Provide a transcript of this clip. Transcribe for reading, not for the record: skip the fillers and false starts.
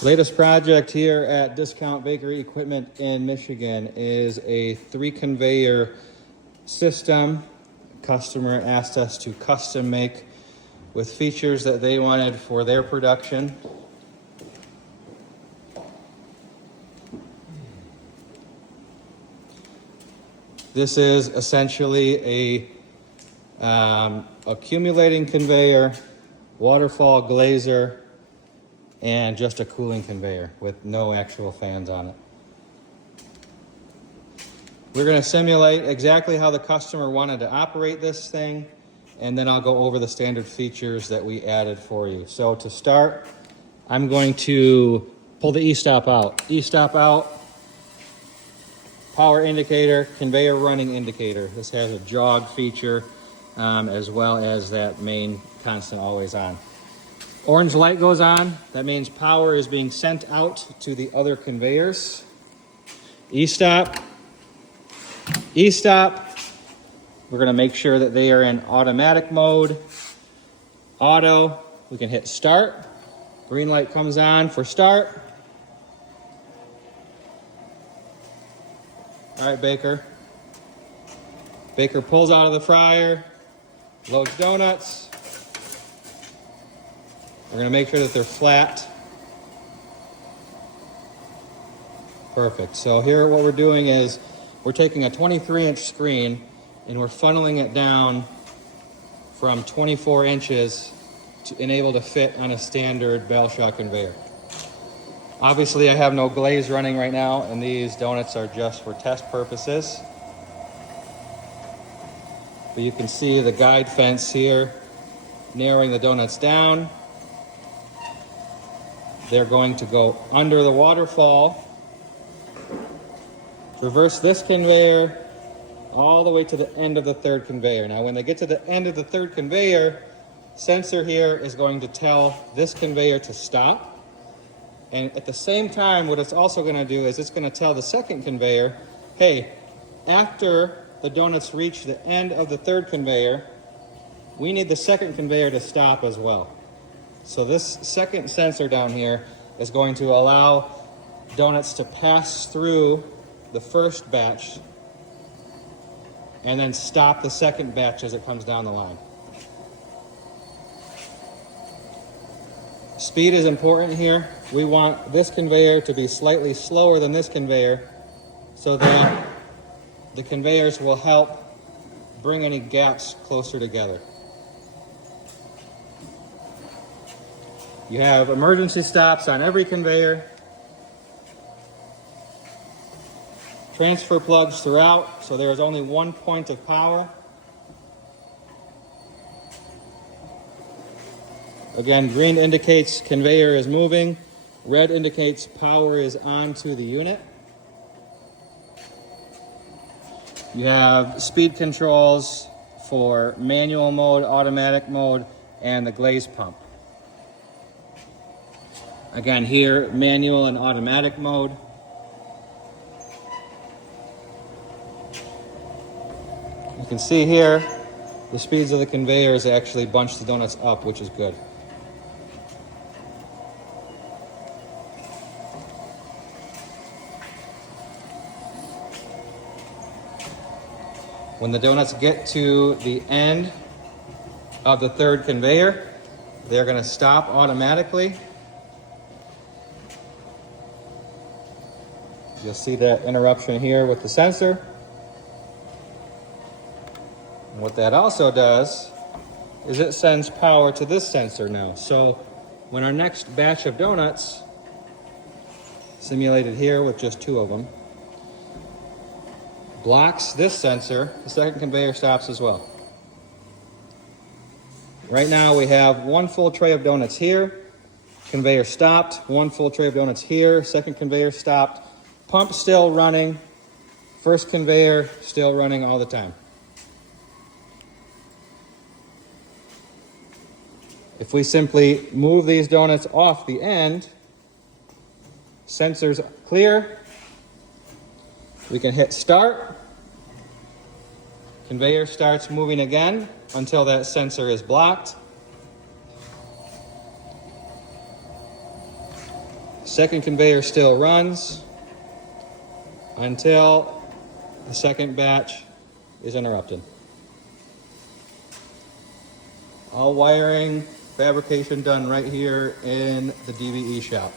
Latest project here at Discount Bakery Equipment in Michigan is a 3-conveyor system. Customer asked us to custom make with features that they wanted for their production. This is essentially a accumulating conveyor, waterfall glazer, and just a cooling conveyor with no actual fans on it. We're going to simulate exactly how the customer wanted to operate this thing, and then I'll go over the standard features that we added for you. So to start, I'm going to pull the e-stop out. E-stop out, power indicator, conveyor running indicator. This has a jog feature as well as that main constant always on. Orange light goes on. That means power is being sent out to the other conveyors. E-stop. E-stop. We're going to make sure that they are in automatic mode. Auto. We can hit start. Green light comes on for start. All right, Baker. Baker pulls out of the fryer, loads donuts. We're going to make sure that they're flat. Perfect. So here what we're doing is we're taking a 23-inch screen and we're funneling it down from 24 inches to enable to fit on a standard bell shock conveyor. Obviously I have no glaze running right now, and these donuts are just for test purposes. But you can see the guide fence here narrowing the donuts down. They're going to go under the waterfall, reverse this conveyor all the way to the end of the third conveyor. Now when they get to the end of the third conveyor, sensor here is going to tell this conveyor to stop. And at the same time, what it's also going to do is it's going to tell the second conveyor, hey, after the donuts reach the end of the third conveyor, we need the second conveyor to stop as well. So this second sensor down here is going to allow donuts to pass through the first batch and then stop the second batch as it comes down the line. Speed is important here. We want this conveyor to be slightly slower than this conveyor so that the conveyors will help bring any gaps closer together. You have emergency stops on every conveyor. Transfer plugs throughout, so there is only one point of power. Again, green indicates conveyor is moving. Red indicates power is on to the unit. You have speed controls for manual mode, automatic mode, and the glaze pump. Again, here, manual and automatic mode. You can see here, the speeds of the conveyors actually bunch the donuts up, which is good. When the donuts get to the end of the third conveyor, they're going to stop automatically. You'll see that interruption here with the sensor. And what that also does is it sends power to this sensor now. So when our next batch of donuts, simulated here with just 2 of them, blocks this sensor, the second conveyor stops as well. Right now we have 1 full tray of donuts here, conveyor stopped, 1 full tray of donuts here, second conveyor stopped, pump still running, first conveyor still running all the time. If we simply move these donuts off the end, sensors clear, we can hit start. Conveyor starts moving again until that sensor is blocked. Second conveyor still runs until the second batch is interrupted. All wiring, fabrication done right here in the DBE shop.